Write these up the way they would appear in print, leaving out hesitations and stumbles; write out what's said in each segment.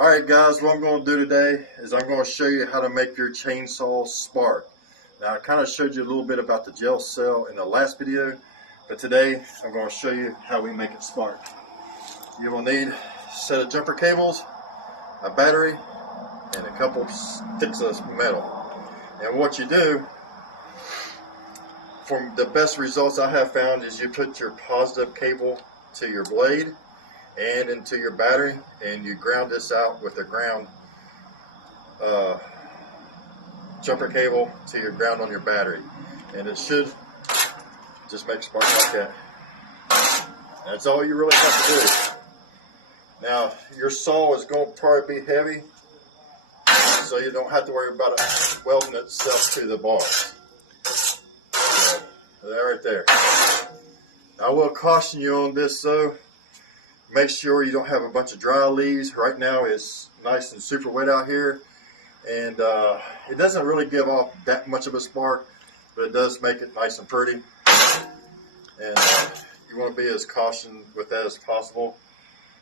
Alright guys, what I'm going to do today is I'm going to show you how to make your chainsaw spark. Now I kind of showed you a little bit about the gel cell in the last video, but today I'm going to show you how we make it spark. You will need a set of jumper cables, a battery, and a couple sticks of metal. And what you do, from the best results I have found, is you put your positive cable to your blade and into your battery, and you ground this out with a ground jumper cable to your ground on your battery, and it should just make spark like that. That's all you really have to do. Now your saw is going to probably be heavy, so you don't have to worry about it welding itself to the bars. So, that right there. I will caution you on this though. Make sure you don't have a bunch of dry leaves. Right now it's nice and super wet out here, and it doesn't really give off that much of a spark, but it does make it nice and pretty. And you want to be as cautious with that as possible.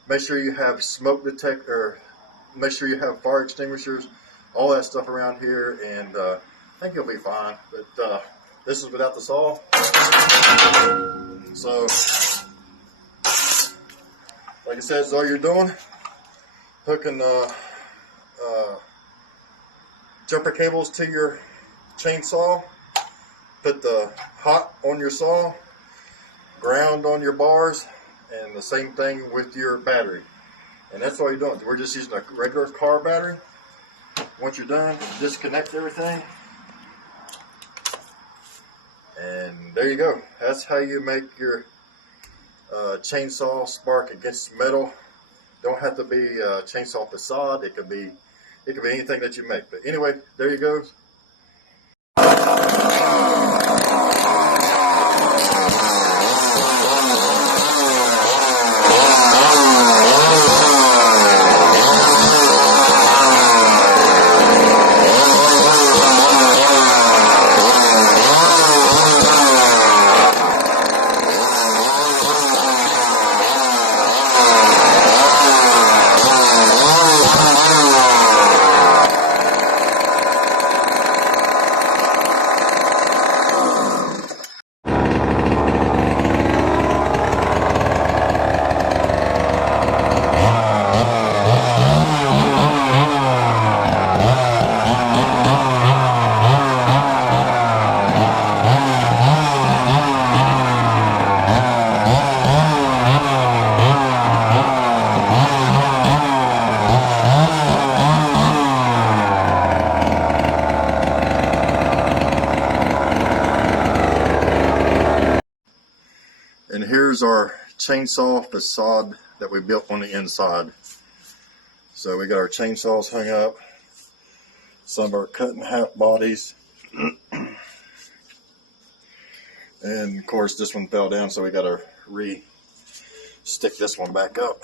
Make sure you have smoke detector, make sure you have fire extinguishers, all that stuff around here, and I think you'll be fine. But this is without the saw. So like I said, is all you're doing, hooking jumper cables to your chainsaw, put the hot on your saw, ground on your bars, and the same thing with your battery. And that's all you're doing. We're just using a regular car battery. Once you're done, disconnect everything. And there you go. That's how you make your chainsaw spark against metal. Don't have to be chainsaw facade. It could be anything that you make. But anyway, there you go. And here's our chainsaw facade that we built on the inside. So we got our chainsaws hung up, some of our cut in half bodies, and of course this one fell down, so we got to re-stick this one back up.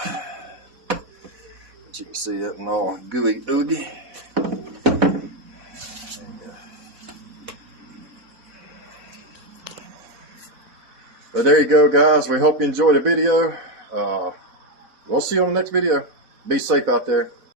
But you can see it all gooey oogie. But there you go, guys. We hope you enjoyed the video. We'll see you on the next video. Be safe out there.